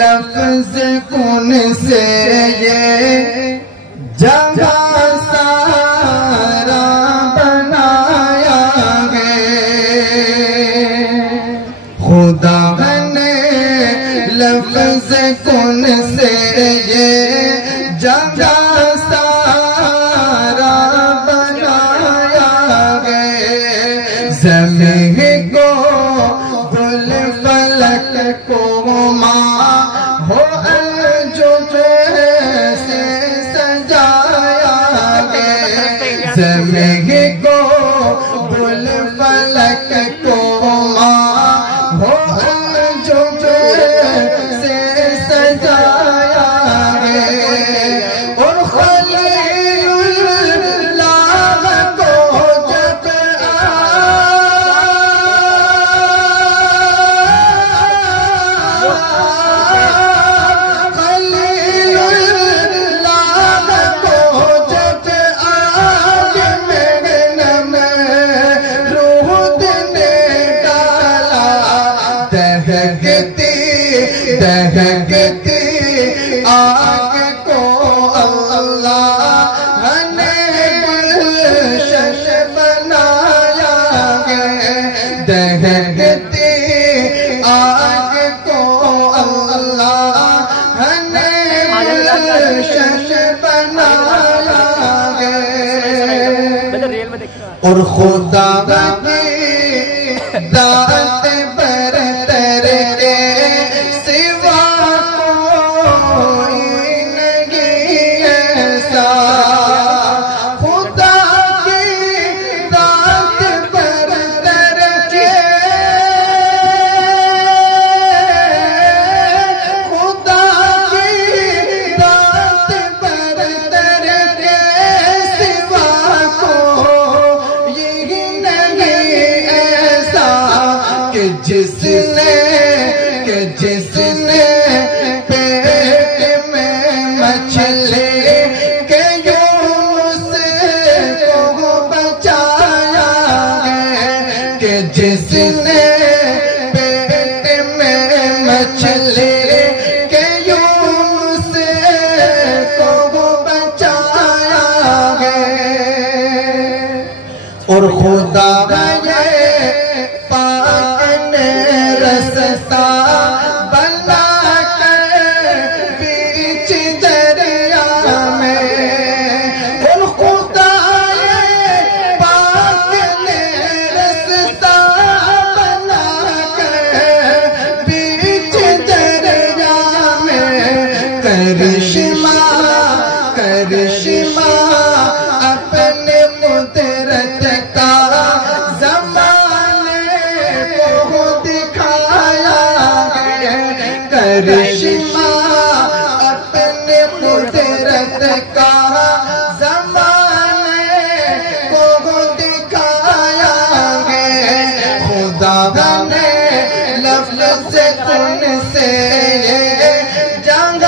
लफ्ज कुन से ये जहां सारा बनाया है। खुदा ने लफ्ज कुन से ये जहां सारा बनाया है। ज़मीन को गुल फलक को माँ हो से सजाया है। ज़मीन को गुल फलक को माँ हो से सजाया है। और खलीलुल्लाह को जब दहकती आग को अल्लाह ने गुलशन बनाया है। दहकती आग को अल्लाह ने गुलशन बनाया है। और खुदा की दात बरतर के सिवा कोई नहीं ऐसा। खुदा की दात बरतर के, खुदा की दात बरतर के सिवा कोई नहीं ऐसा। कि जिसने पेट में मछली के यूनुस को बचाया है। कि जिसने पेट में मछली के यूनुस को बचाया है। और खुदा रस्ता बना कर बीच दरिया में। और खुदा पाक ने रस्ता बना कर बीच दरिया में। करिश्मा करिश्मा अपने कुदरत का करिश्मा अपने कुदरत का ज़माने को दिखाया है। खुदा ने लफ्ज़ कुन से ये जंग